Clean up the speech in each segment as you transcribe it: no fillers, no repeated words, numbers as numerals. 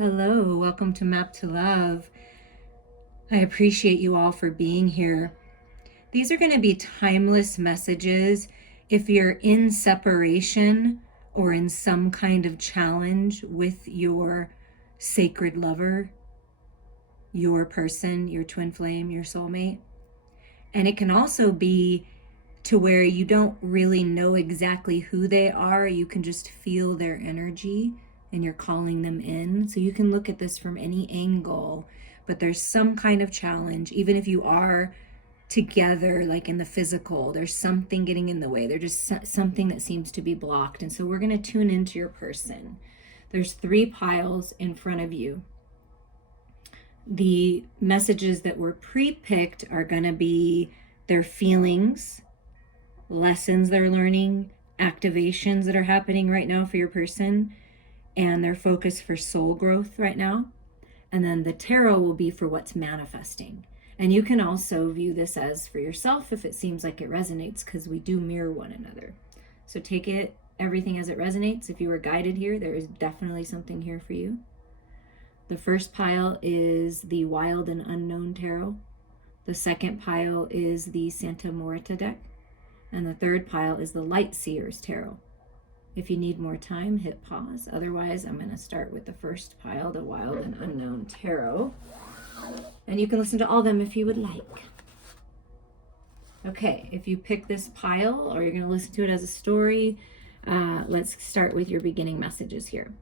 Hello, welcome to Map to Love. I appreciate you all for being here. These are going to be timeless messages if you're in separation or in some kind of challenge with your sacred lover, your person, your twin flame, your soulmate. And it can also be to where you don't really know exactly who they are. You can just feel their energy and you're calling them in. So you can look at this from any angle, but there's some kind of challenge. Even if you are together, like in the physical, there's something getting in the way. There's just something that seems to be blocked. And so we're going to tune into your person. There's 3 piles in front of you. The messages that were pre-picked are going to be their feelings, lessons they're learning, activations that are happening right now for your person, and their focus for soul growth right now. And then the tarot will be for what's manifesting. And you can also view this as for yourself if it seems like it resonates, because we do mirror one another. So take it, everything as it resonates. If you were guided here, there is definitely something here for you. The first pile is the Wild and Unknown Tarot. The second pile is the Santa Muerte deck. And the third pile is the Light Seers Tarot. If you need more time, hit pause. Otherwise, I'm going to start with the first pile, the Wild and Unknown Tarot. And you can listen to all of them if you would like. Okay, if you pick this pile or you're going to listen to it as a story, let's start with your beginning messages here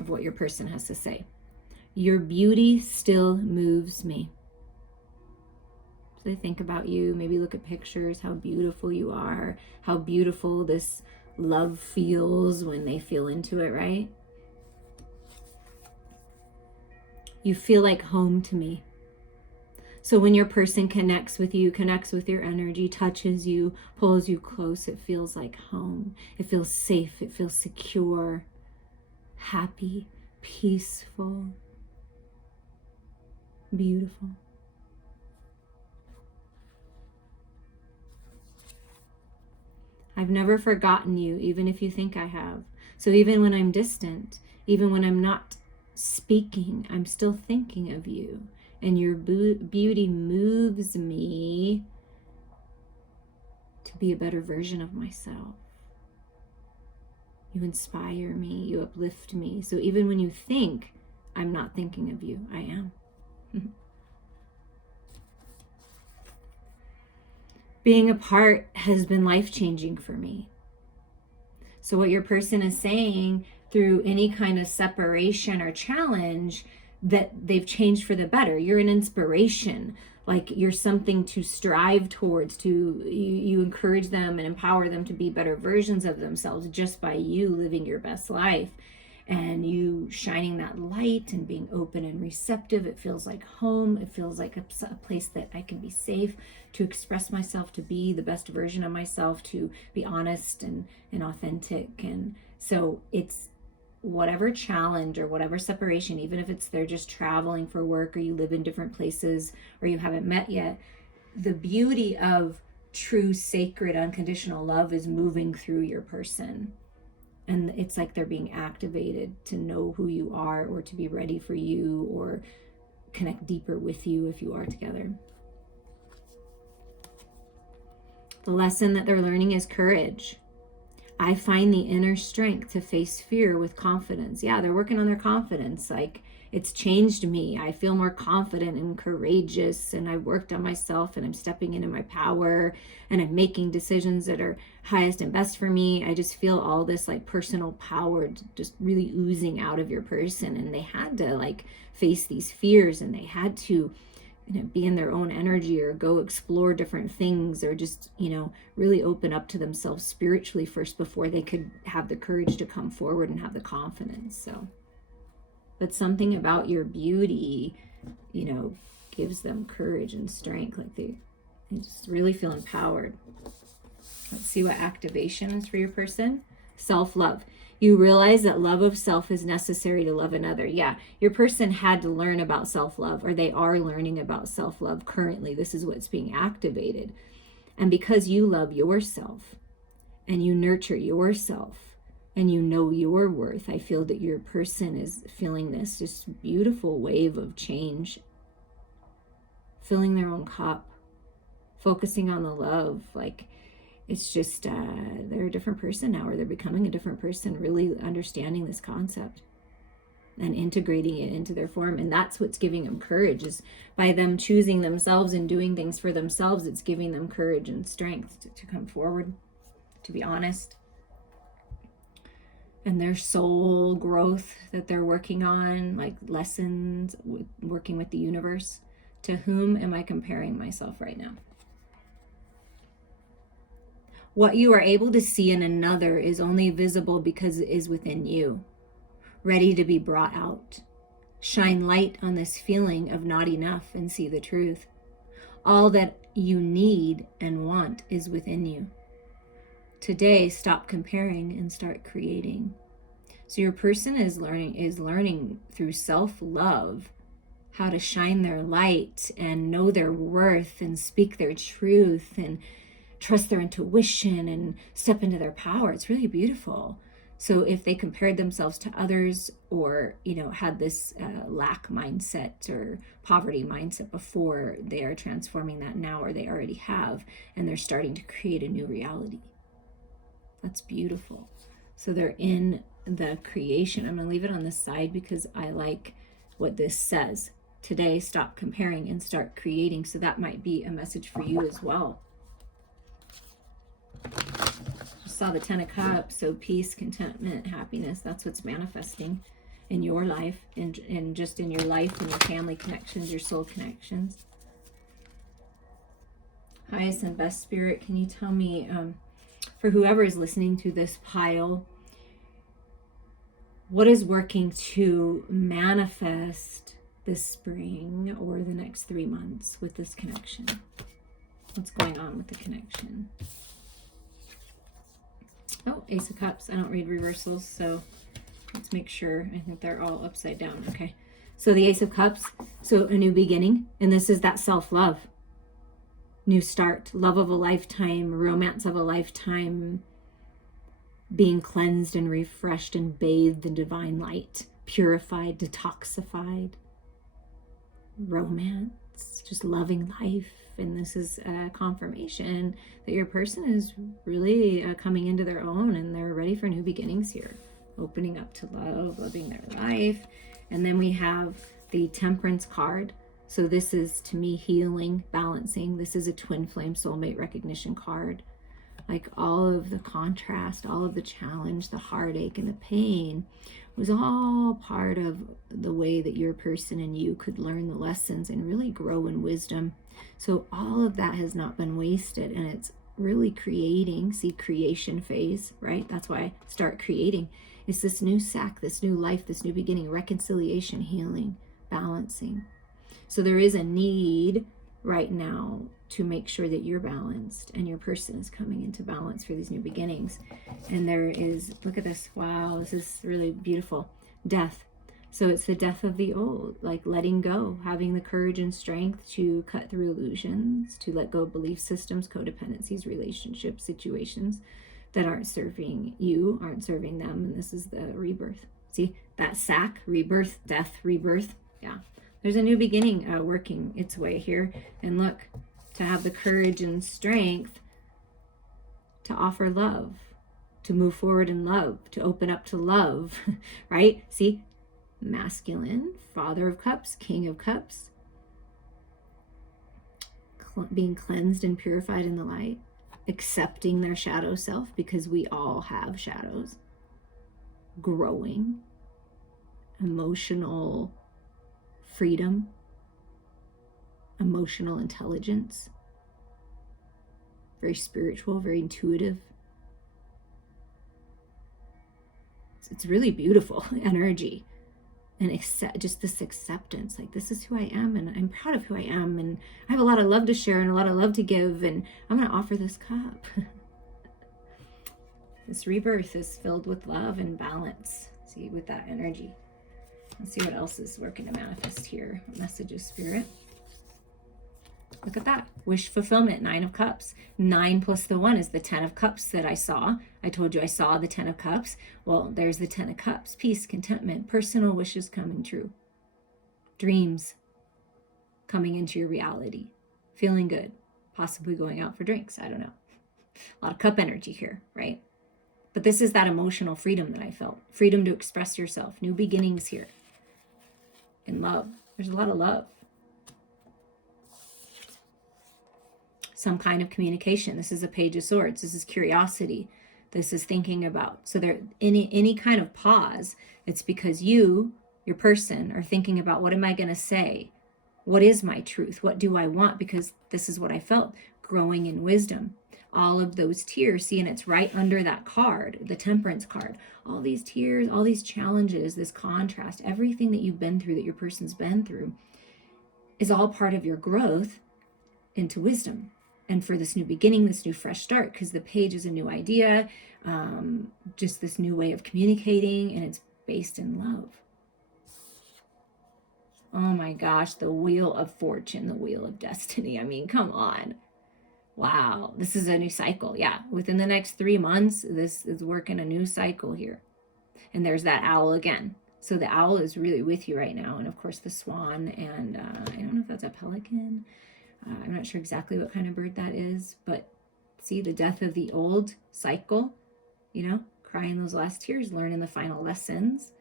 of what your person has to say. Your beauty still moves me. So they think about you, maybe look at pictures, how beautiful you are, how beautiful this love feels when they feel into it, right? You feel like home to me. So when your person connects with you, connects with your energy, touches you, pulls you close, it feels like home. It feels safe, it feels secure, happy, peaceful, beautiful. I've never forgotten you, even if you think I have. So even when I'm distant, even when I'm not speaking, I'm still thinking of you. And your beauty moves me to be a better version of myself. You inspire me, you uplift me. So even when you think I'm not thinking of you, I am. Being apart has been life-changing for me. So what your person is saying through any kind of separation or challenge, that they've changed for the better. You're an inspiration, like you're something to strive towards, you encourage them and empower them to be better versions of themselves just by you living your best life. And you shining that light and being open and receptive. It feels like home. It feels like a place that I can be safe to express myself, to be the best version of myself, to be honest and authentic. And so it's whatever challenge or whatever separation, even if it's they're just traveling for work or you live in different places or you haven't met yet, the beauty of true, sacred, unconditional love is moving through your person. And it's like they're being activated to know who you are or to be ready for you or connect deeper with you if you are together. The lesson that they're learning is courage. I find the inner strength to face fear with confidence. Yeah, they're working on their confidence. Like, it's changed me. I feel more confident and courageous, and I worked on myself, and I'm stepping into my power, and I'm making decisions that are highest and best for me. I just feel all this like personal power just really oozing out of your person. And they had to like face these fears, and they had to be in their own energy or go explore different things or just, really open up to themselves spiritually first before they could have the courage to come forward and have the confidence. So, but something about your beauty, gives them courage and strength. Like they just really feel empowered. Let's see what activation is for your person. Self-love. You realize that love of self is necessary to love another. Yeah, your person had to learn about self-love, or they are learning about self-love currently. This is what's being activated. And because you love yourself and you nurture yourself and you know your worth. I feel that your person is feeling this just beautiful wave of change, filling their own cup, focusing on the love. Like, it's just, they're a different person now, or they're becoming a different person, really understanding this concept and integrating it into their form. And that's what's giving them courage, is by them choosing themselves and doing things for themselves. It's giving them courage and strength to come forward, to be honest. And their soul growth that they're working on, like lessons, working with the universe. To whom am I comparing myself right now? What you are able to see in another is only visible because it is within you, ready to be brought out. Shine light on this feeling of not enough and see the truth. All that you need and want is within you. Today, stop comparing and start creating. So your person is learning through self-love how to shine their light and know their worth and speak their truth and trust their intuition and step into their power. It's really beautiful. So if they compared themselves to others, or, had this lack mindset or poverty mindset before, they are transforming that now, or they already have, and they're starting to create a new reality. That's beautiful. So they're in the creation. I'm going to leave it on the side because I like what this says. Today, stop comparing and start creating. So that might be a message for you as well. Just saw the 10 of Cups. So peace, contentment, happiness. That's what's manifesting in your life, and just in your life and your family connections, your soul connections. Highest and best spirit, can you tell me, for whoever is listening to this pile, what is working to manifest this spring or the next 3 months with this connection? What's going on with the connection? Oh, Ace of Cups. I don't read reversals, so let's make sure. I think they're all upside down. Okay. So the Ace of Cups. So a new beginning. And this is that self-love. New start. Love of a lifetime. Romance of a lifetime. Being cleansed and refreshed and bathed in divine light. Purified, detoxified. Romance. Just loving life. And this is a confirmation that your person is really coming into their own, and they're ready for new beginnings here. Opening up to love, loving their life. And then we have the Temperance card. So this is, to me, healing, balancing. This is a twin flame soulmate recognition card. Like all of the contrast, all of the challenge, the heartache and the pain was all part of the way that your person and you could learn the lessons and really grow in wisdom. So all of that has not been wasted, and it's really creating, see, creation phase, right? That's why I start creating. It's this new sack, this new life, this new beginning, reconciliation, healing, balancing. So there is a need right now to make sure that you're balanced and your person is coming into balance for these new beginnings. And there is, look at this, wow, this is really beautiful. Death. So it's the death of the old, like letting go, having the courage and strength to cut through illusions, to let go of belief systems, codependencies, relationships, situations that aren't serving you, aren't serving them. And this is the rebirth. See, that sack, rebirth, death, rebirth. Yeah. There's a new beginning working its way here. And look, to have the courage and strength to offer love, to move forward in love, to open up to love, right? See, masculine, Father of Cups, King of Cups, being cleansed and purified in the light, accepting their shadow self, because we all have shadows, growing, emotional freedom, emotional intelligence, very spiritual, very intuitive. It's really beautiful energy. And just this acceptance, like, this is who I am, and I'm proud of who I am, and I have a lot of love to share and a lot of love to give, and I'm going to offer this cup. This rebirth is filled with love and balance. See, with that energy. Let's see what else is working to manifest here. What message is Spirit? Look at that. Wish fulfillment, 9 of Cups. 9 plus the 1 is the 10 of Cups that I saw. I told you I saw the 10 of Cups. Well, there's the 10 of Cups. Peace, contentment, personal wishes coming true. Dreams coming into your reality. Feeling good. Possibly going out for drinks. I don't know. A lot of cup energy here, right? But this is that emotional freedom that I felt. Freedom to express yourself. New beginnings here. And love. There's a lot of love. Some kind of communication. This is a Page of Swords. This is curiosity. This is thinking about. So there, any kind of pause, it's because you, your person, are thinking about, what am I going to say? What is my truth? What do I want? Because this is what I felt. Growing in wisdom. All of those tears, see, and it's right under that card, the Temperance card. All these tears, all these challenges, this contrast, everything that you've been through, that your person's been through, is all part of your growth into wisdom. And for this new beginning, this new fresh start, because the Page is a new idea, just this new way of communicating, and it's based in love. Oh my gosh, the Wheel of Fortune, the Wheel of Destiny. I mean, come on. Wow, this is a new cycle. Yeah, within the next 3 months, this is working a new cycle here. And there's that owl again. So the owl is really with you right now. And of course the swan, and I don't know if that's a pelican. I'm not sure exactly what kind of bird that is, but see the death of the old cycle, you know, crying those last tears, learning the final lessons,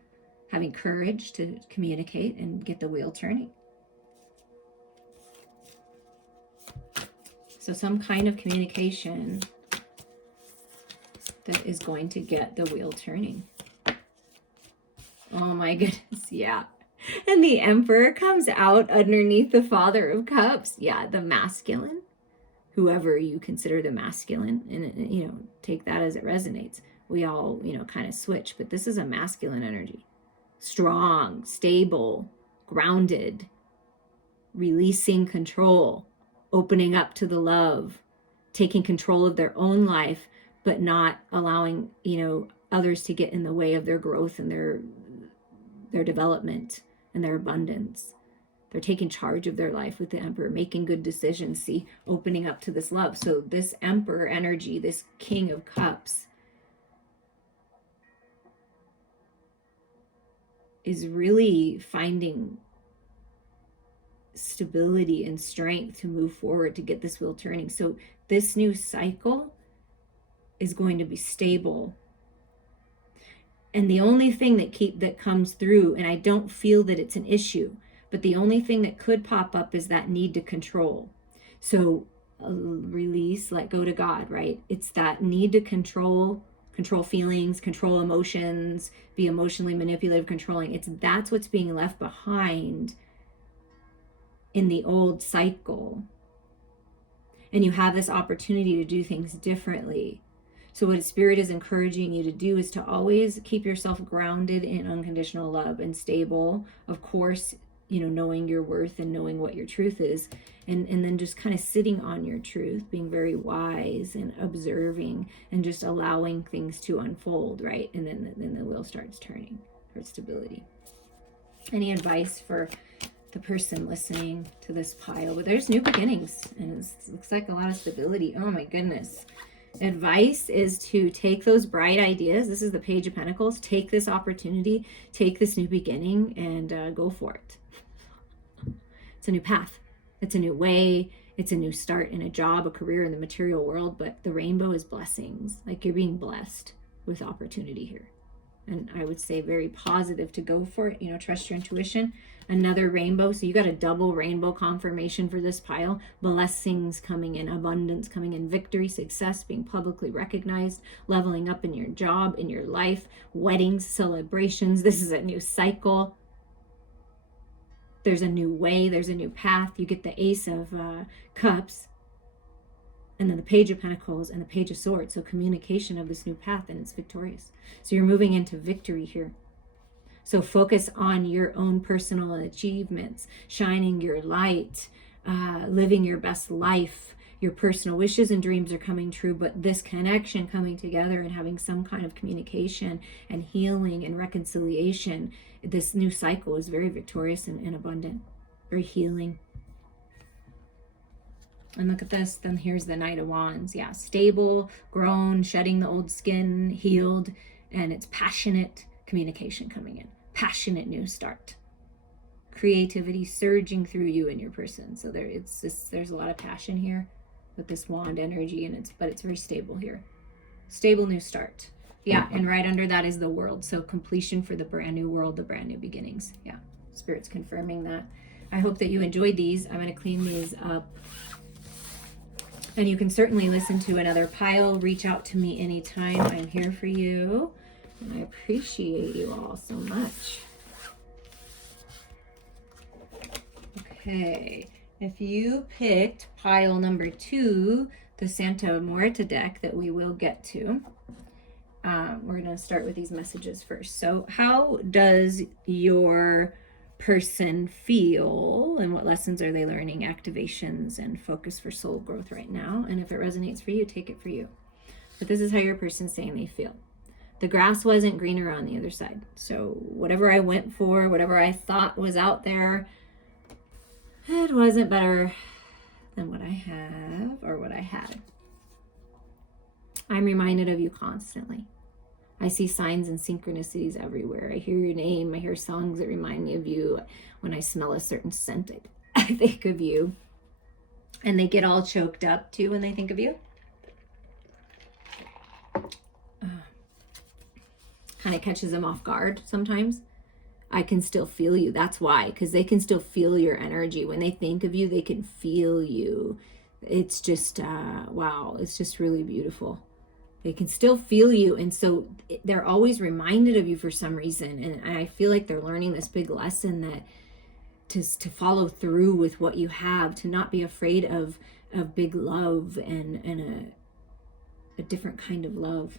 having courage to communicate and get the wheel turning. So some kind of communication that is going to get the wheel turning. Oh my goodness, yeah. And the Emperor comes out underneath the Father of Cups. Yeah, the masculine. Whoever you consider the masculine, and you know, take that as it resonates. We all, you know, kind of switch, but this is a masculine energy. Strong, stable, grounded, releasing control, opening up to the love, taking control of their own life, but not allowing, you know, others to get in the way of their growth and their development and their abundance. They're taking charge of their life with the Emperor, making good decisions, see, opening up to this love. So this Emperor energy, this King of Cups, is really finding stability and strength to move forward, to get this wheel turning. So this new cycle is going to be stable. And the only thing that comes through, and I don't feel that it's an issue, but the only thing that could pop up is that need to control. So release, let go to God, right? It's that need to control feelings, control emotions, be emotionally manipulative, controlling. That's what's being left behind in the old cycle. And you have this opportunity to do things differently. So what Spirit is encouraging you to do is to always keep yourself grounded in unconditional love and stable. Of course, you know, knowing your worth and knowing what your truth is, and then just kind of sitting on your truth, being very wise and observing and just allowing things to unfold, right? And then the wheel starts turning for stability. Any advice for the person listening to this pile? But there's new beginnings, and it looks like a lot of stability. Oh my goodness. Advice is to take those bright ideas. This is the Page of Pentacles. Take this opportunity, take this new beginning, and go for it. It's a new path. It's a new way. It's a new start in a job, a career, in the material world. But the rainbow is blessings. Like, you're being blessed with opportunity here. And I would say very positive to go for it. You know, trust your intuition. Another rainbow. So you got a double rainbow confirmation for this pile. Blessings coming in, abundance coming in, victory, success, being publicly recognized, leveling up in your job, in your life, weddings, celebrations. This is a new cycle. There's a new way. There's a new path. You get the Ace of Cups, and then the Page of Pentacles and the Page of Swords. So communication of this new path, and it's victorious. So you're moving into victory here. So focus on your own personal achievements, shining your light, living your best life. Your personal wishes and dreams are coming true, but this connection coming together and having some kind of communication and healing and reconciliation, this new cycle is very victorious and abundant, very healing. And look at this, then here's the Knight of Wands. Yeah, stable, grown, shedding the old skin, healed, and it's passionate communication coming in. Passionate new start. Creativity surging through you and your person. So there's a lot of passion here with this wand energy, and but it's very stable here. Stable new start. Yeah, and right under that is the World. So completion for the brand new world, the brand new beginnings. Yeah, Spirit's confirming that. I hope that you enjoyed these. I'm going to clean these up. And you can certainly listen to another pile. Reach out to me anytime. I'm here for you. And I appreciate you all so much. Okay. If you picked pile number 2, the Santa Muerte deck that we will get to, we're going to start with these messages first. So how does your person feel, and what lessons are they learning, activations and focus for soul growth right now? And if it resonates for you, take it for you. But this is how your person's saying they feel. The grass wasn't greener on the other side. So whatever I went for, whatever I thought was out there, it wasn't better than what I have or what I had. I'm reminded of you constantly. I see signs and synchronicities everywhere. I hear your name. I hear songs that remind me of you. When I smell a certain scent, I think of you. And they get all choked up too when they think of you. Kind of catches them off guard sometimes. I can still feel you. That's why, because they can still feel your energy. When they think of you, they can feel you. It's just, wow, it's just really beautiful. They can still feel you, and so they're always reminded of you for some reason. And I feel like they're learning this big lesson that to follow through with what you have, to not be afraid of big love and a different kind of love.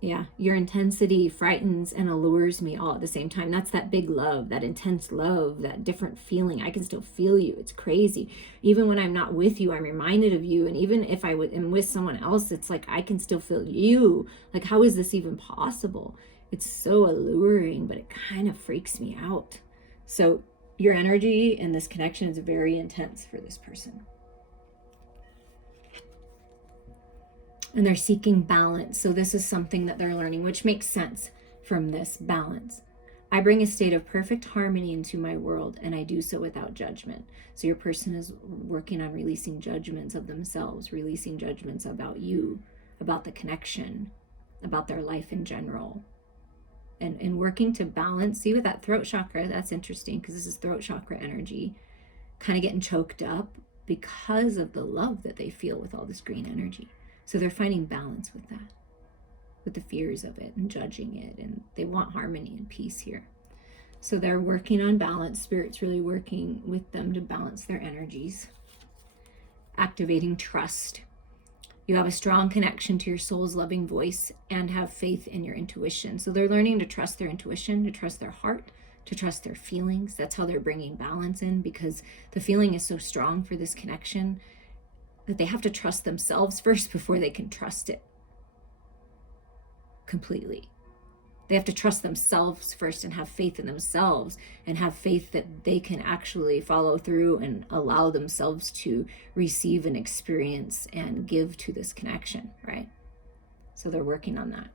Yeah, your intensity frightens and allures me all at the same time. That's that big love, that intense love, that different feeling. I can still feel you. It's crazy. Even when I'm not with you, I'm reminded of you. And even if I am with someone else, it's like I can still feel you. Like, how is this even possible? It's so alluring, but it kind of freaks me out. So your energy and this connection is very intense for this person. And they're seeking balance. So this is something that they're learning, which makes sense from this balance. I bring a state of perfect harmony into my world, and I do so without judgment. So your person is working on releasing judgments of themselves, releasing judgments about you, about the connection, about their life in general. And working to balance. See with that throat chakra, that's interesting because this is throat chakra energy, kind of getting choked up because of the love that they feel with all this green energy. So they're finding balance with that, with the fears of it and judging it. And they want harmony and peace here. So they're working on balance. Spirit's really working with them to balance their energies. Activating trust. You have a strong connection to your soul's loving voice and have faith in your intuition. So they're learning to trust their intuition, to trust their heart, to trust their feelings. That's how they're bringing balance in, because the feeling is so strong for this connection that they have to trust themselves first before they can trust it completely. They have to trust themselves first and have faith in themselves and have faith that they can actually follow through and allow themselves to receive and experience and give to this connection, right? So they're working on that,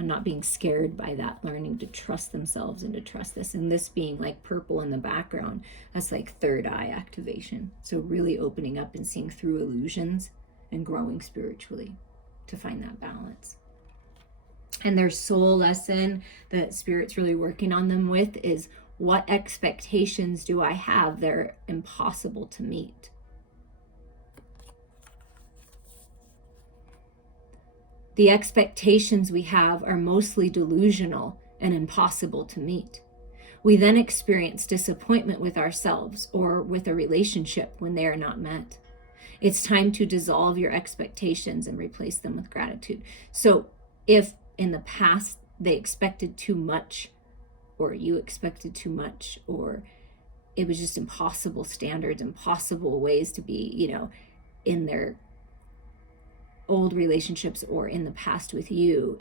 on not being scared by that, learning to trust themselves and to trust this. And this being like purple in the background, that's like third eye activation. So really opening up and seeing through illusions and growing spiritually to find that balance. And their soul lesson that Spirit's really working on them with is, what expectations do I have that are impossible to meet? The expectations we have are mostly delusional and impossible to meet. We then experience disappointment with ourselves or with a relationship when they are not met. It's time to dissolve your expectations and replace them with gratitude. So if in the past they expected too much, or you expected too much, or it was just impossible standards, impossible ways to be, in their old relationships or in the past with you,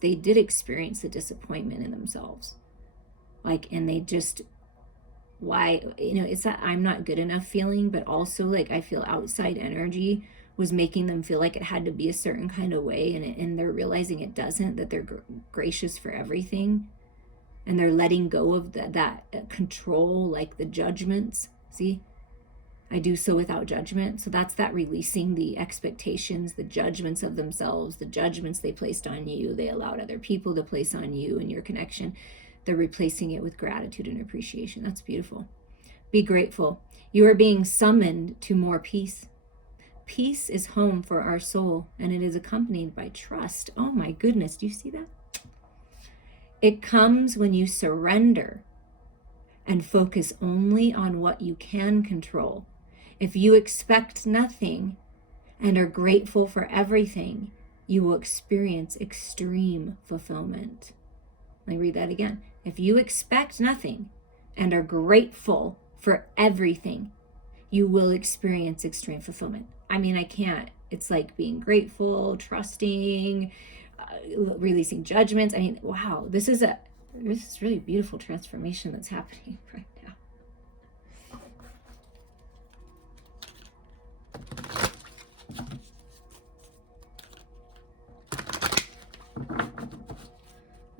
they did experience the disappointment in themselves. And they just why, it's that I'm not good enough feeling, but also like I feel outside energy was making them feel like it had to be a certain kind of way, and they're realizing it doesn't, that they're gracious for everything, and they're letting go of that control, like the judgments. See, I do so without judgment. So that's that releasing the expectations, the judgments of themselves, the judgments they placed on you, they allowed other people to place on you and your connection. They're replacing it with gratitude and appreciation. That's beautiful. Be grateful. You are being summoned to more peace. Peace is home for our soul, and it is accompanied by trust. Oh my goodness, do you see that? It comes when you surrender and focus only on what you can control. If you expect nothing and are grateful for everything, you will experience extreme fulfillment. Let me read that again. If you expect nothing and are grateful for everything, you will experience extreme fulfillment. I mean, I can't. It's like being grateful, trusting, releasing judgments. I mean, wow, this is really beautiful transformation that's happening right now.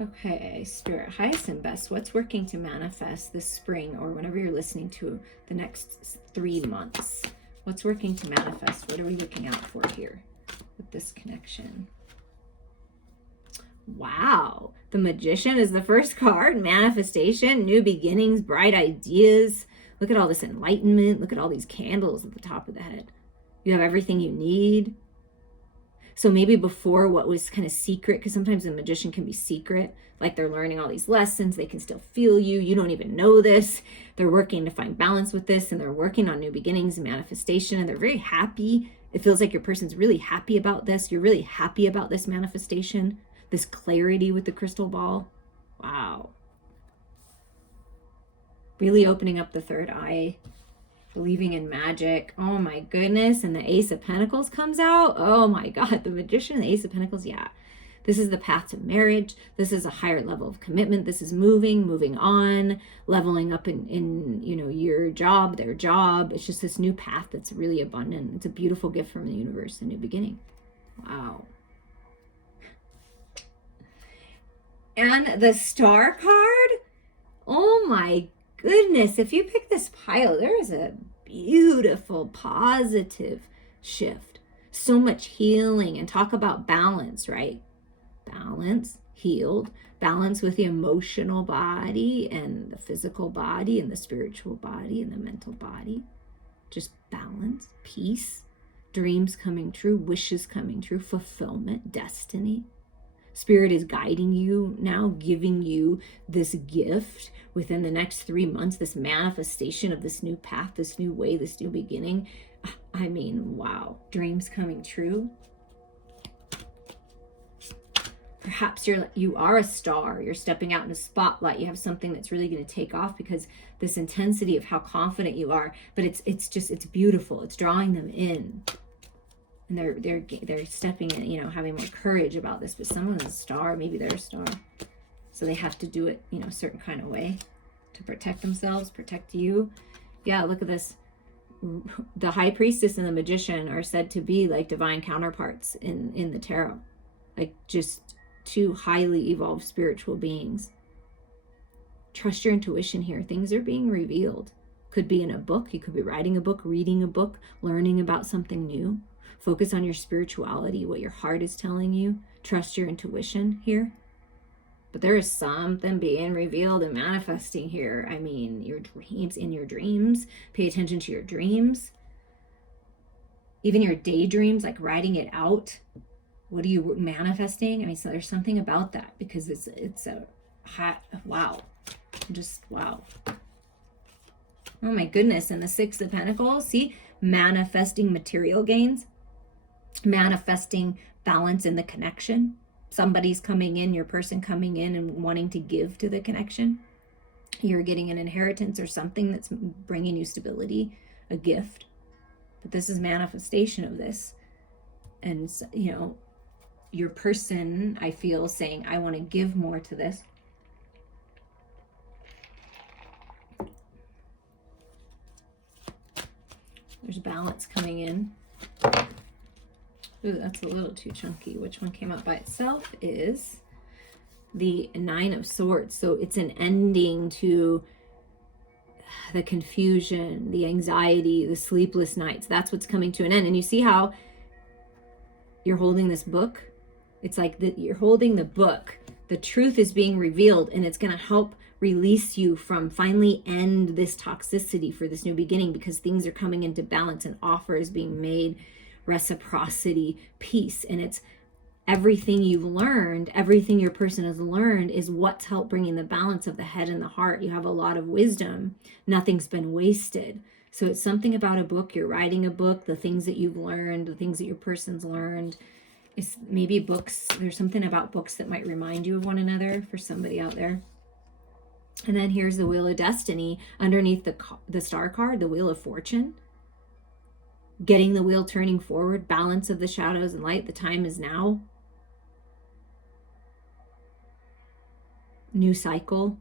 Okay, Spirit, highest and best, what's working to manifest this spring, or whenever you're listening to the next 3 months? What's working to manifest? What are we looking out for here with this connection? Wow, the Magician is the first card. Manifestation, new beginnings, bright ideas. Look at all this enlightenment. Look at all these candles at the top of the head. You have everything you need. So maybe before, what was kind of secret, because sometimes the Magician can be secret, like they're learning all these lessons, they can still feel you, you don't even know this. They're working to find balance with this, and they're working on new beginnings and manifestation, and they're very happy. It feels like your person's really happy about this. You're really happy about this manifestation, this clarity with the crystal ball. Wow. Really opening up the third eye. Believing in magic. Oh my goodness. And the Ace of Pentacles comes out. Oh my God. The Magician and the Ace of Pentacles. Yeah. This is the path to marriage. This is a higher level of commitment. This is moving on, leveling up in your job, their job. It's just this new path that's really abundant. It's a beautiful gift from the universe, a new beginning. Wow. And the Star card. Oh my goodness, if you pick this pile, there is a beautiful positive shift, so much healing. And talk about balance, right? Balance, healed, balance with the emotional body and the physical body and the spiritual body and the mental body. Just balance, peace, dreams coming true, wishes coming true, fulfillment, destiny. Spirit is guiding you now, giving you this gift within the next 3 months, this manifestation of this new path, this new way, this new beginning. I mean, wow, dreams coming true. Perhaps you are a star, you're stepping out in the spotlight, you have something that's really going to take off because this intensity of how confident you are, but it's beautiful, it's drawing them in. And they're stepping in, having more courage about this. But someone's a star, maybe they're a star. So they have to do it, a certain kind of way to protect themselves, protect you. Yeah, look at this. The High Priestess and the Magician are said to be like divine counterparts in the tarot. Like just two highly evolved spiritual beings. Trust your intuition here. Things are being revealed. Could be in a book. You could be writing a book, reading a book, learning about something new. Focus on your spirituality, what your heart is telling you. Trust your intuition here. But there is something being revealed and manifesting here. I mean, in your dreams. Pay attention to your dreams. Even your daydreams, like writing it out. What are you manifesting? I mean, so there's something about that because it's a hot, wow. Just wow. Oh my goodness. And the Six of Pentacles, see? Manifesting material gains. Manifesting balance in the connection. Somebody's coming in, your person coming in and wanting to give to the connection. You're getting an inheritance or something that's bringing you stability, a gift. But this is manifestation of this. And, your person, I feel, saying, I want to give more to this. There's balance coming in. Ooh, that's a little too chunky. Which one came out by itself is the Nine of Swords. So it's an ending to the confusion, the anxiety, the sleepless nights. That's what's coming to an end. And you see how you're holding this book? It's like that you're holding the book. The truth is being revealed, and it's going to help release you from finally end this toxicity for this new beginning, because things are coming into balance, and offer is being made, reciprocity, peace. And it's everything you've learned, everything your person has learned is what's helped bringing the balance of the head and the heart. You have a lot of wisdom. Nothing's been wasted. So it's something about a book. You're writing a book, the things that you've learned, the things that your person's learned. It's maybe books. There's something about books that might remind you of one another for somebody out there. And then here's the Wheel of Destiny underneath the star card, the Wheel of Fortune. Getting the wheel turning forward, balance of the shadows and light. The time is now. New cycle,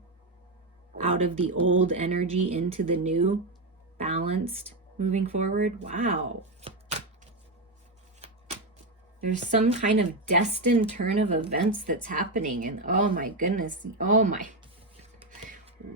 out of the old energy into the new, balanced, moving forward. Wow. There's some kind of destined turn of events that's happening, and oh my goodness, oh my,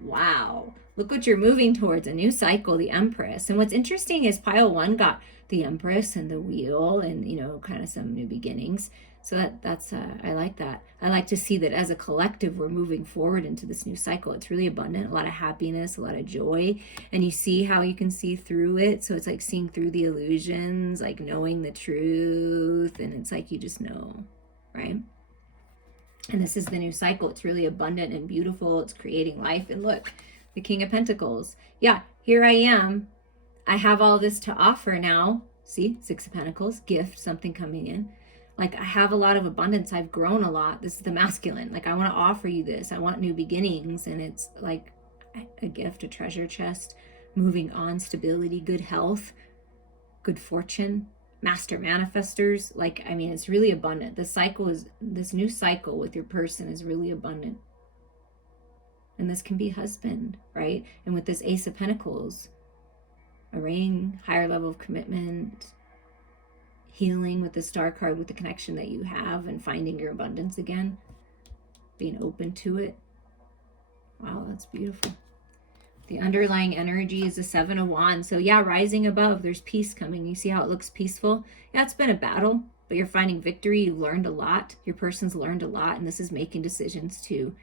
wow. Look what you're moving towards, a new cycle, the Empress. And what's interesting is pile 1 got the Empress and the wheel and, you know, kind of some new beginnings. So that's I like that. I like to see that as a collective, we're moving forward into this new cycle. It's really abundant, a lot of happiness, a lot of joy. And you see how you can see through it. So it's like seeing through the illusions, like knowing the truth. And it's like you just know, right? And this is the new cycle. It's really abundant and beautiful. It's creating life. And look, the King of Pentacles. Yeah, here I am. I have all this to offer now. See, 6 of Pentacles, gift, something coming in. Like, I have a lot of abundance. I've grown a lot. This is the masculine. Like, I want to offer you this. I want new beginnings. And it's like a gift, a treasure chest, moving on, stability, good health, good fortune, master manifestors. Like, I mean, it's really abundant. This new cycle with your person is really abundant. And this can be husband, right? And with this Ace of Pentacles, a ring, higher level of commitment, healing with the star card, with the connection that you have and finding your abundance again, being open to it. Wow, that's beautiful. The underlying energy is the 7 of Wands. So yeah, rising above, there's peace coming. You see how it looks peaceful? Yeah, it's been a battle, but you're finding victory. You've learned a lot. Your person's learned a lot, and this is making decisions to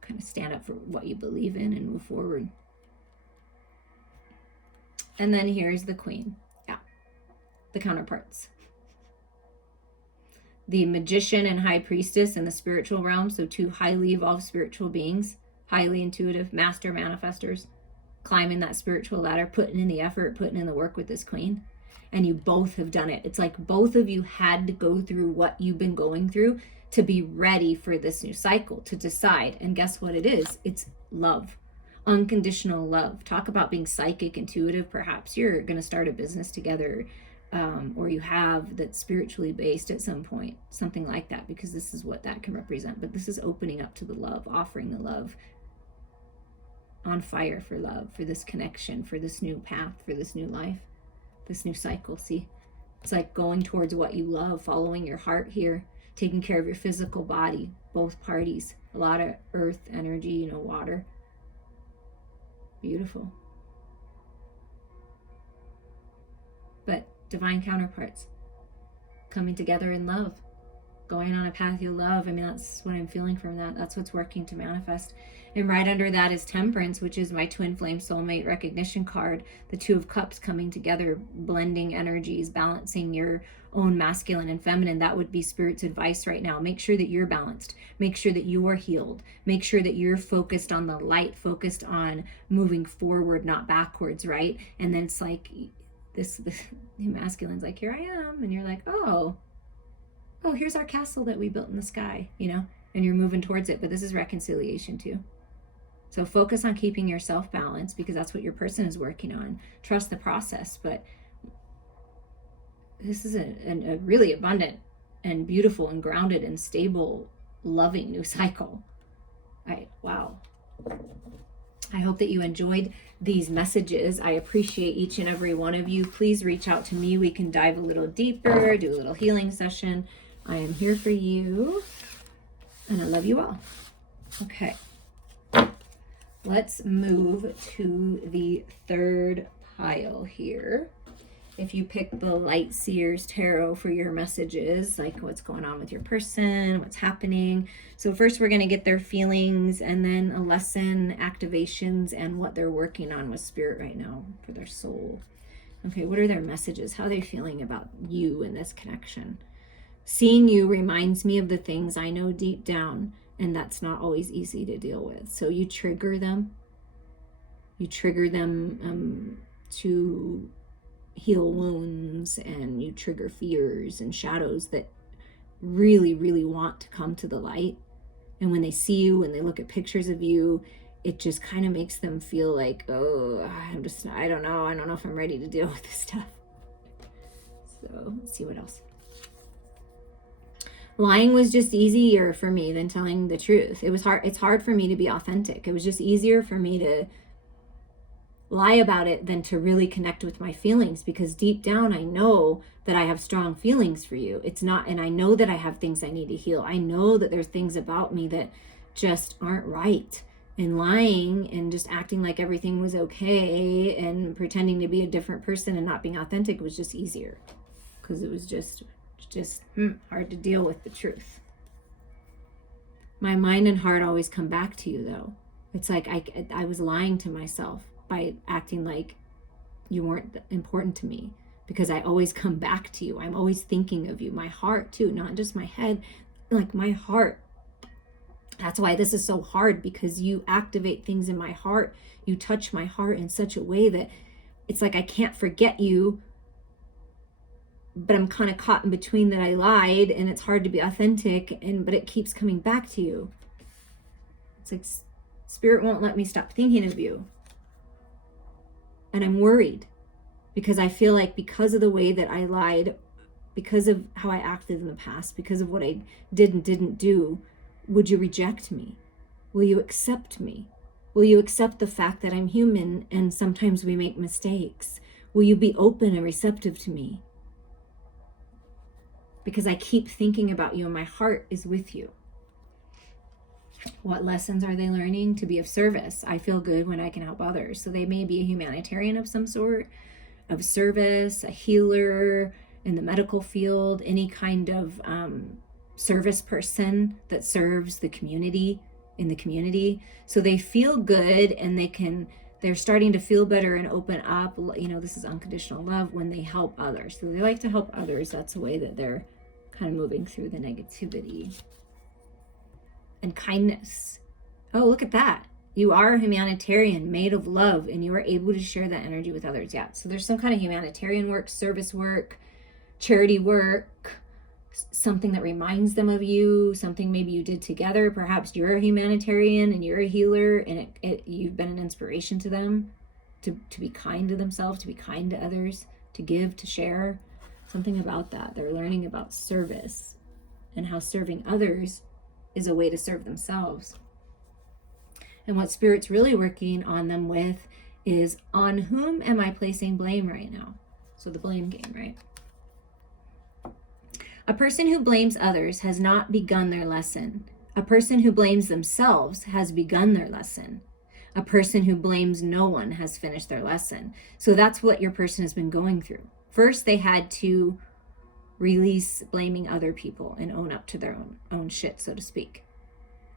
kind of stand up for what you believe in and move forward. And then here's the Queen. Yeah, the counterparts. The Magician and High Priestess in the spiritual realm. So 2 highly evolved spiritual beings, highly intuitive, master manifestors, climbing that spiritual ladder, putting in the effort, putting in the work with this Queen. And you both have done it. It's like both of you had to go through what you've been going through to be ready for this new cycle, to decide. And guess what it is? It's love. Unconditional love. Talk about being psychic, intuitive. Perhaps you're going to start a business together, or you have that's spiritually based at some point, something like that, because this is what that can represent. But this is opening up to the love, offering the love, on fire for love, for this connection, for this new path, for this new life, this new cycle. See, it's like going towards what you love, following your heart here, taking care of your physical body, both parties, a lot of earth energy, water. Beautiful. But divine counterparts coming together in love, going on a path you love. I mean, that's what I'm feeling from that. That's what's working to manifest. And right under that is Temperance, which is my twin flame soulmate recognition card. The 2 of Cups coming together, blending energies, balancing your own masculine and feminine. That would be Spirit's advice right now. Make sure that you're balanced. Make sure that you are healed. Make sure that you're focused on the light, focused on moving forward, not backwards, right? And then it's like this masculine's like, here I am. And you're like, oh, here's our castle that we built in the sky, and you're moving towards it. But this is reconciliation too. So focus on keeping yourself balanced, because that's what your person is working on. Trust the process. But this is a really abundant and beautiful and grounded and stable, loving new cycle. All right, wow. I hope that you enjoyed these messages. I appreciate each and every one of you. Please reach out to me. We can dive a little deeper, do a little healing session. I am here for you, and I love you all. Okay. Let's move to the third pile here. If you pick the Light Seers Tarot for your messages, like what's going on with your person, what's happening. So first we're going to get their feelings, and then a lesson, activations, and what they're working on with spirit right now for their soul. Okay, what are their messages? How are they feeling about you in this connection? Seeing you reminds me of the things I know deep down, and that's not always easy to deal with. So you trigger them. You trigger them to heal wounds, and you trigger fears and shadows that really, really want to come to the light. And when they see you, when they look at pictures of you, it just kind of makes them feel like, oh, I don't know if I'm ready to deal with this stuff. So let's see what else. Lying was just easier for me than telling the truth. It was hard. It's hard for me to be authentic. It was just easier for me to lie about it than to really connect with my feelings, because deep down I know that I have strong feelings for you. It's not, and I know that I have things I need to heal. I know that there's things about me that just aren't right. And lying and just acting like everything was okay and pretending to be a different person and not being authentic was just easier, because it was just hard to deal with the truth. My mind and heart always come back to you, though. It's like I was lying to myself by acting like you weren't important to me, because I always come back to you. I'm always thinking of you. My heart too, not just my head, like my heart. That's why this is so hard, because you activate things in my heart. You touch my heart in such a way that it's like I can't forget you, but I'm kind of caught in between that I lied, and it's hard to be authentic, but it keeps coming back to you. It's like spirit won't let me stop thinking of you. And I'm worried, because I feel like because of the way that I lied, because of how I acted in the past, because of what I did and didn't do, would you reject me? Will you accept me? Will you accept the fact that I'm human and sometimes we make mistakes? Will you be open and receptive to me? Because I keep thinking about you and my heart is with you. What lessons are they learning? To be of service. I feel good when I can help others. So they may be a humanitarian of some sort, of service, a healer in the medical field, any kind of service person that serves the community, in the community. So they feel good, and they're starting to feel better and open up. You know, this is unconditional love when they help others. So they like to help others. That's a way that they're kind of moving through the negativity. And kindness. Oh, look at that. You are a humanitarian made of love, and you are able to share that energy with others. Yeah. So there's some kind of humanitarian work, service work, charity work, something that reminds them of you, something maybe you did together. Perhaps you're a humanitarian and you're a healer, and you've been an inspiration to them to be kind to themselves, to be kind to others, to give, to share. Something about that. They're learning about service and how serving others is a way to serve themselves. And what Spirit's really working on them with is, on whom am I placing blame right now? So the blame game, right? A person who blames others has not begun their lesson. A person who blames themselves has begun their lesson. A person who blames no one has finished their lesson. So that's what your person has been going through. First, they had to release blaming other people and own up to their own shit, so to speak.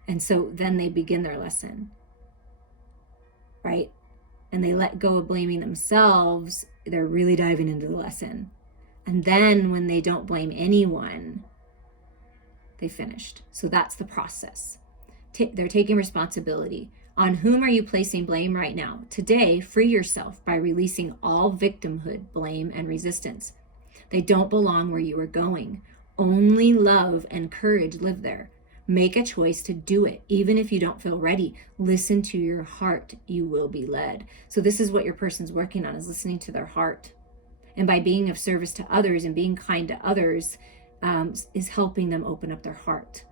And so then they begin their lesson, right? And they let go of blaming themselves. They're really diving into the lesson. And then when they don't blame anyone, they finished. So that's the process. They're taking responsibility. On whom are you placing blame right now? Today, free yourself by releasing all victimhood, blame, and resistance. They don't belong where you are going. Only love and courage live there. Make a choice to do it, even if you don't feel ready. Listen to your heart. You will be led. So this is what your person's working on, is listening to their heart. And by being of service to others and being kind to others, is helping them open up their heart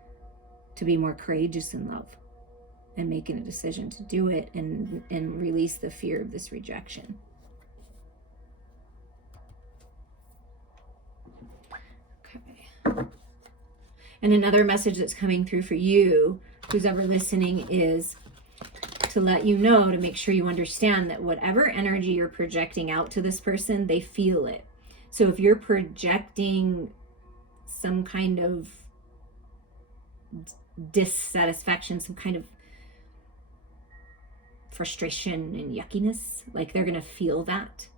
to be more courageous in love and making a decision to do it and release the fear of this rejection. Okay. And another message that's coming through for you, who's ever listening, is to let you know, to make sure you understand that whatever energy you're projecting out to this person, they feel it. So if you're projecting some kind of dissatisfaction, some kind of frustration and yuckiness, like they're going to feel that.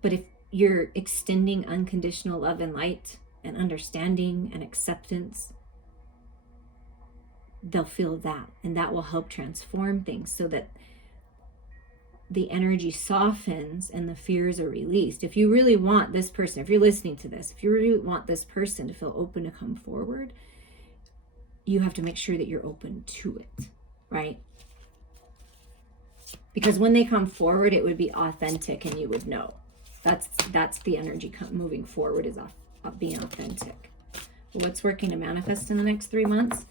But if you're extending unconditional love and light and understanding and acceptance, they'll feel that, and that will help transform things so that the energy softens and the fears are released. If you really want this person, if you're listening to this, if you really want this person to feel open to come forward, you have to make sure that you're open to it, right? Because when they come forward, it would be authentic and you would know. That's the energy moving forward, is being authentic. What's working to manifest in the next 3 months?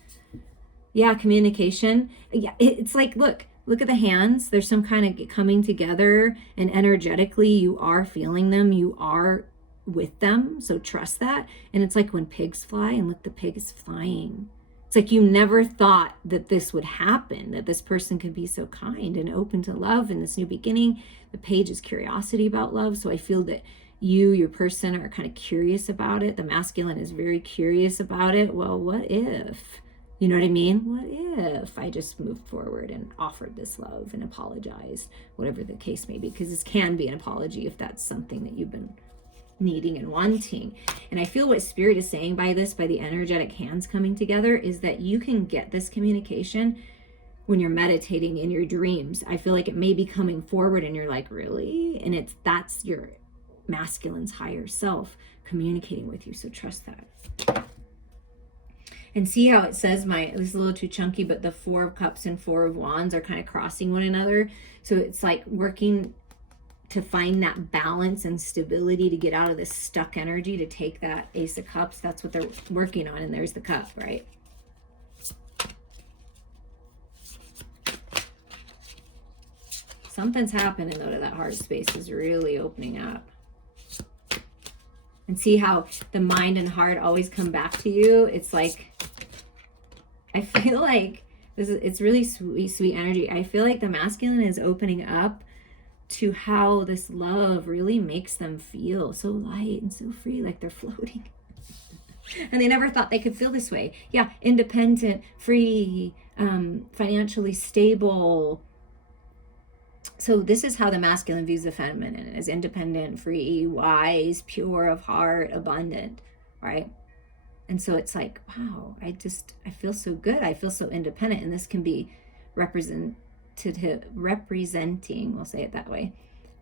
Yeah, communication. Yeah, it's like, look at the hands. There's some kind of coming together, and energetically you are feeling them. You are with them. So trust that. And it's like when pigs fly, and look, the pig is flying. It's like you never thought that this would happen, that this person could be so kind and open to love in this new beginning. The page is curiosity about love. So I feel that your person, are kind of curious about it. The masculine is very curious about it. Well, what if? You know what I mean? What if I just moved forward and offered this love and apologized, whatever the case may be, because this can be an apology if that's something that you've been needing and wanting. And I feel what Spirit is saying by this, by the energetic hands coming together, is that you can get this communication when you're meditating in your dreams. I feel like it may be coming forward and you're like, really? And that's your masculine's higher self communicating with you. So trust that. And see how it says it was a little too chunky, but the 4 of Cups and 4 of Wands are kind of crossing one another. So it's like working to find that balance and stability to get out of this stuck energy, to take that Ace of Cups. That's what they're working on. And there's the cup, right? Something's happening though to that heart space, is really opening up. And see how the mind and heart always come back to you. It's like, I feel like it's really sweet energy. I feel like the masculine is opening up to how this love really makes them feel so light and so free, like they're floating. And they never thought they could feel this way. Yeah, independent, free, financially stable. So this is how the masculine views the feminine, as independent, free, wise, pure of heart, abundant, right? And so it's like, wow, I feel so good. I feel so independent. And this can be representing, we'll say it that way,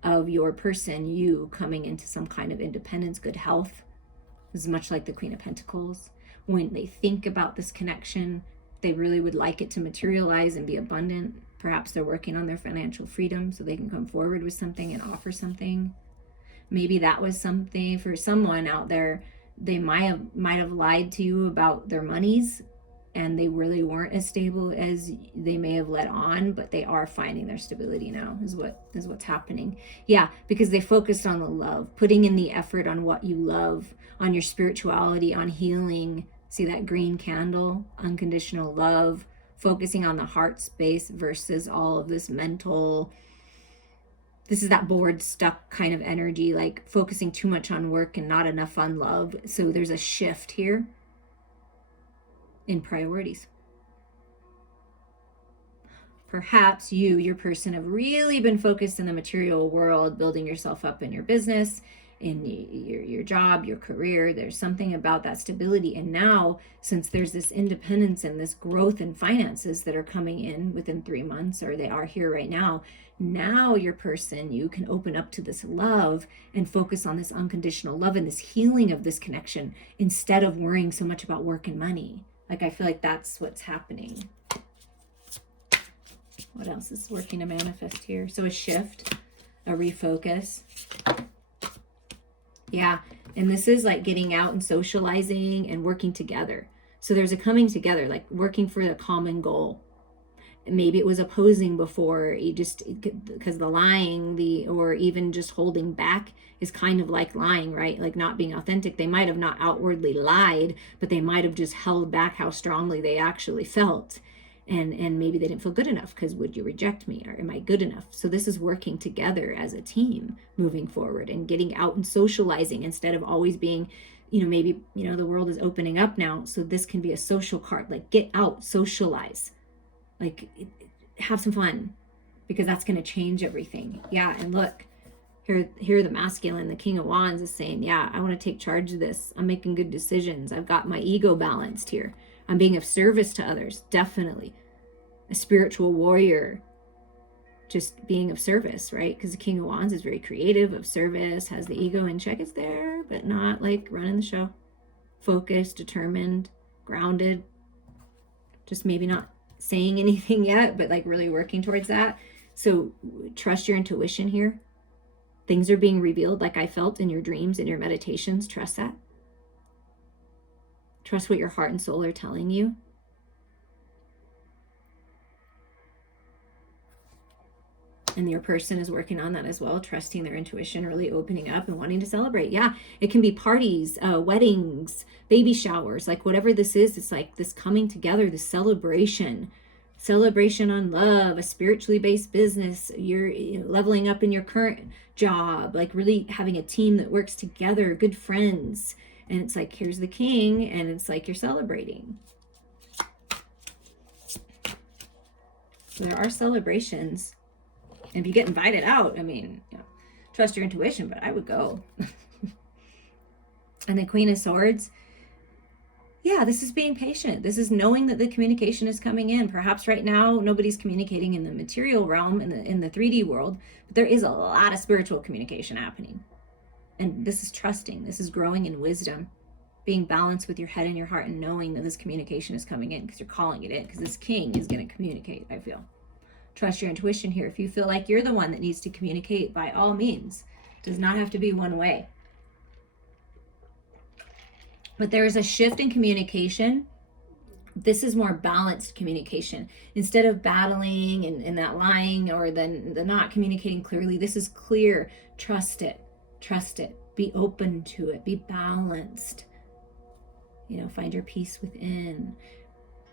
of your person, you coming into some kind of independence, good health. This is much like the Queen of Pentacles. When they think about this connection, they really would like it to materialize and be abundant. Perhaps they're working on their financial freedom so they can come forward with something and offer something. Maybe that was something for someone out there. They might have lied to you about their monies, and they really weren't as stable as they may have let on, but they are finding their stability now, is what's happening. Yeah, because they focused on the love, putting in the effort on what you love, on your spirituality, on healing. See that green candle, unconditional love, focusing on the heart space versus all of this mental, this is that bored, stuck kind of energy, like focusing too much on work and not enough on love. So there's a shift here in priorities. Perhaps your person, have really been focused in the material world, building yourself up in your business, in your job, your career. There's something about that stability. And now, since there's this independence and this growth in finances that are coming in within 3 months, or they are here right now, now your person, you can open up to this love and focus on this unconditional love and this healing of this connection, instead of worrying so much about work and money. Like, I feel like that's what's happening. What else is working to manifest here? So a shift, a refocus. Yeah, and this is like getting out and socializing and working together. So there's a coming together, like working for a common goal. Maybe it was opposing before, you just, because the lying, or even just holding back is kind of like lying, right? Like not being authentic. They might have not outwardly lied, but they might have just held back how strongly they actually felt. And maybe they didn't feel good enough, because would you reject me, or am I good enough? So this is working together as a team moving forward and getting out and socializing instead of always being, maybe, the world is opening up now. So this can be a social card, like get out, socialize, like have some fun, because that's going to change everything. Yeah. And look, here the masculine, the King of Wands, is saying, yeah, I want to take charge of this. I'm making good decisions. I've got my ego balanced here. I'm being of service to others. Definitely a spiritual warrior, just being of service, right? Because the King of Wands is very creative, of service, has the ego in check, is there, but not like running the show. Focused, determined, grounded, just maybe not saying anything yet, but like really working towards that. So trust your intuition here. Things are being revealed, like I felt in your dreams, in your meditations. Trust that. Trust what your heart and soul are telling you. And your person is working on that as well, trusting their intuition, really opening up and wanting to celebrate. Yeah, it can be parties, weddings, baby showers, like whatever this is. It's like this coming together, this celebration on love, a spiritually based business. You're leveling up in your current job, like really having a team that works together, good friends. And it's like, here's the king, and it's like you're celebrating. So there are celebrations. And if you get invited out, trust your intuition, but I would go. And the Queen of Swords, yeah, this is being patient. This is knowing that the communication is coming in. Perhaps right now, nobody's communicating in the material realm, in the 3D world, but there is a lot of spiritual communication happening. And this is trusting. This is growing in wisdom, being balanced with your head and your heart, and knowing that this communication is coming in, because you're calling it in, because this king is going to communicate, I feel. Trust your intuition here. If you feel like you're the one that needs to communicate, by all means. It does not have to be one way. But there is a shift in communication. This is more balanced communication. Instead of battling and that lying, or the not communicating clearly, this is clear. Trust it. Trust it. Be open to it. Be balanced. Find your peace within.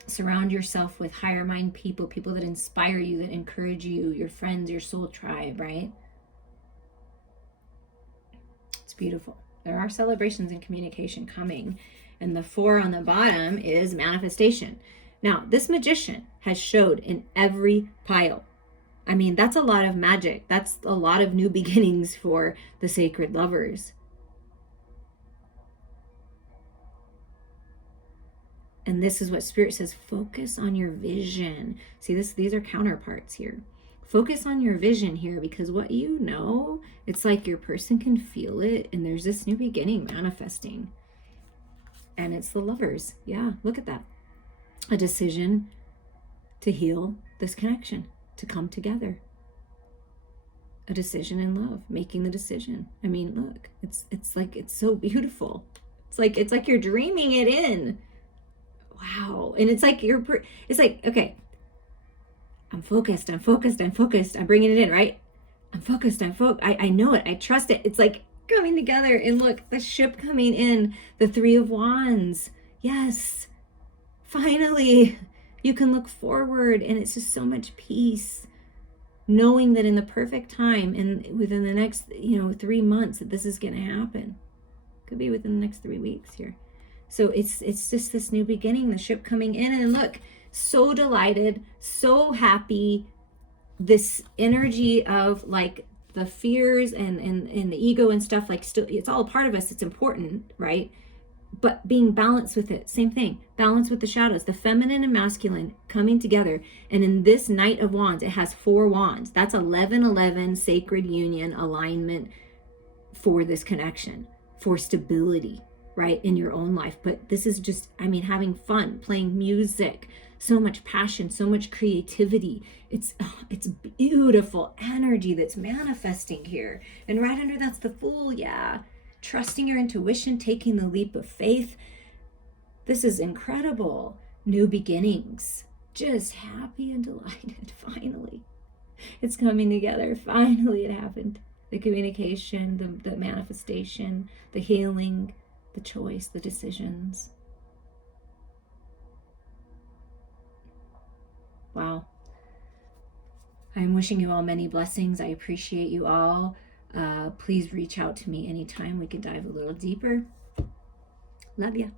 Surround yourself with higher mind people that inspire you, that encourage you, your friends, your soul tribe, right? It's beautiful. There are celebrations and communication coming. And the 4 on the bottom is manifestation. Now, this magician has showed in every pile. That's a lot of magic. That's a lot of new beginnings for the sacred lovers. And this is what Spirit says, focus on your vision. See, these are counterparts here. Focus on your vision here, because what it's like your person can feel it, and there's this new beginning manifesting. And it's the lovers. Yeah, look at that. A decision to heal this connection, to come together. A decision in love, making the decision. Look, it's like, it's so beautiful. It's like you're dreaming it in. Wow. And it's like okay, I'm focused. I'm bringing it in, right? I'm focused. I know it. I trust it. It's like coming together. And look, the ship coming in, the 3 of Wands. Yes. Finally, you can look forward, and it's just so much peace. Knowing that in the perfect time, and within the next, 3 months, that this is going to happen. Could be within the next 3 weeks here. So it's just this new beginning, the ship coming in, and look, so delighted, so happy. This energy of like the fears and the ego and stuff, like still, it's all a part of us. It's important, right? But being balanced with it, same thing. Balance with the shadows, the feminine and masculine coming together. And in this Knight of Wands, it has 4 wands. That's 1111 sacred union alignment for this connection, for stability, right, in your own life. But this is just, having fun, playing music, so much passion, so much creativity. It's beautiful energy that's manifesting here. And right under that's the Fool. Yeah. Trusting your intuition, taking the leap of faith. This is incredible. New beginnings. Just happy and delighted. Finally, it's coming together. Finally, it happened. The communication, the manifestation, the healing, the choice, the decisions. Wow. I'm wishing you all many blessings. I appreciate you all. Please reach out to me anytime. We can dive a little deeper. Love ya.